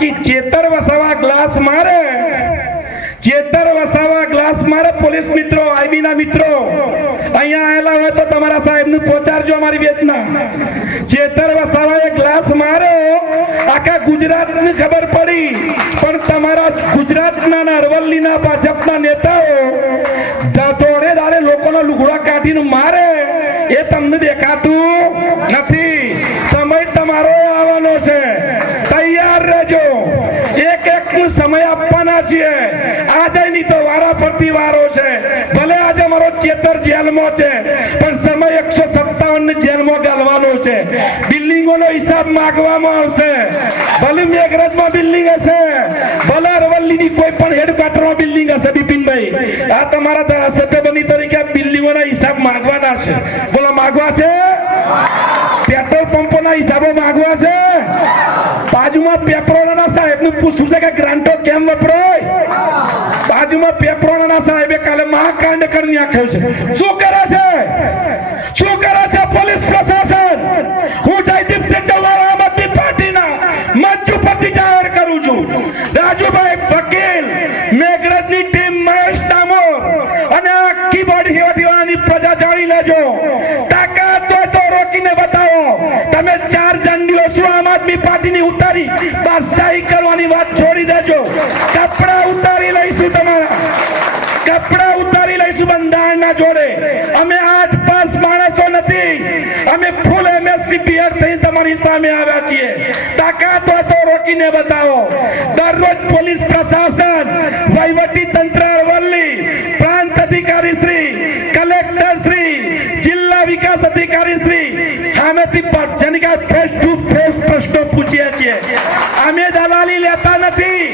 બાકી ચેતર વસાવા ગ્લાસ મારે પોલીસ મિત્રો, આઈબી ના મિત્રો અહીંયા આવેલા હોય તો તમારા સાહેબને પહોંચાડજો અમારી વેદના. ચેતર વસાવાએ ગ્લાસ માર્યો, આખા ગુજરાતને ખબર પડી, પણ તમારા ગુજરાતના અરવલ્લીના ભાજપના નેતાઓ ધોળે ધારે લોકોનો લુગડા કાઢીને મારે એ તમને દેખાતું નથી. સમય તમારો આવવાનો છે, તૈયાર રહેજો. એક સમય આપવાના છીએ. આજે નહીં તો વારા ફરતી વારો છે. ભલે આજે મારો ચેતર જેલમાં છે, પણ સમય 157 જેલમાં ગાળવાનો છે. બિલ્ડિંગોનો હિસાબ માંગવામાં આવશે. ભલે મેઘરજમાં બિલ્ડિંગ હશે, ભલે અરવલ્લીની કોઈ પણ હેડક્વાર્ટરમાં બિલ્ડિંગ હશે. બિપિનભાઈ, આ તમારા ધારાસભ્ય બની તરીકે બિલ્ડિંગોના હિસાબ માંગવાના છે. બોલો, માંગવા છે? પેટ્રોલ પંપોના હિસાબો માંગવા છે? બાજુમાં પેપરોના સાહેબનું પૂછવું છે કે ગ્રાન્ટો કેમ વપરાય? બાજુમાં પેપરોના સાહેબે કાલે મહાકાંડ કરી નાખ્યો છે. શું કરે છે? શું કરે છે પોલીસ પ્રશાસન? હું જયદીપસિંહ ચૌહાણ આમ આદમી પાર્ટીના મંચ ઉપરથી જાહેર કરું છું, રાજુભાઈ વકીલ, મેઘરજની ટીમ, મહેશ ડામોર અને આખી બોડી હેવાડીવાળાની પ્રજા જાણી લેજો. તાકાત હોય તો રોકીને બતાવો. તમે 4 ઝંડીઓ શું આમ આદમી પાર્ટીની ઉતારી બાદશાહી કરવાની વાત છોડી દેજો. કપડા ઉતારી લઈશું, તમારા કપડા ઉતારી લઈશું બંધારણના જોડે. અમે 8 પાસ માણસો નથી, અમે ફૂલ MSCPR થઈ તમારી સામે આવ્યા છીએ. તાકાત હોય તો રોકીને બતાવો. દરરોજ પોલીસ પ્રશાસન, વહીવટી તંત્ર અરવલ્લી, પ્રાંત અધિકારી શ્રી, કલેક્ટર શ્રી, જિલ્લા વિકાસ અધિકારી શ્રી સામેથી જેની ફેસ ટુ ફેસ પ્રશ્નો પૂછીએ છીએ. અમે દલાલી લેતા નથી.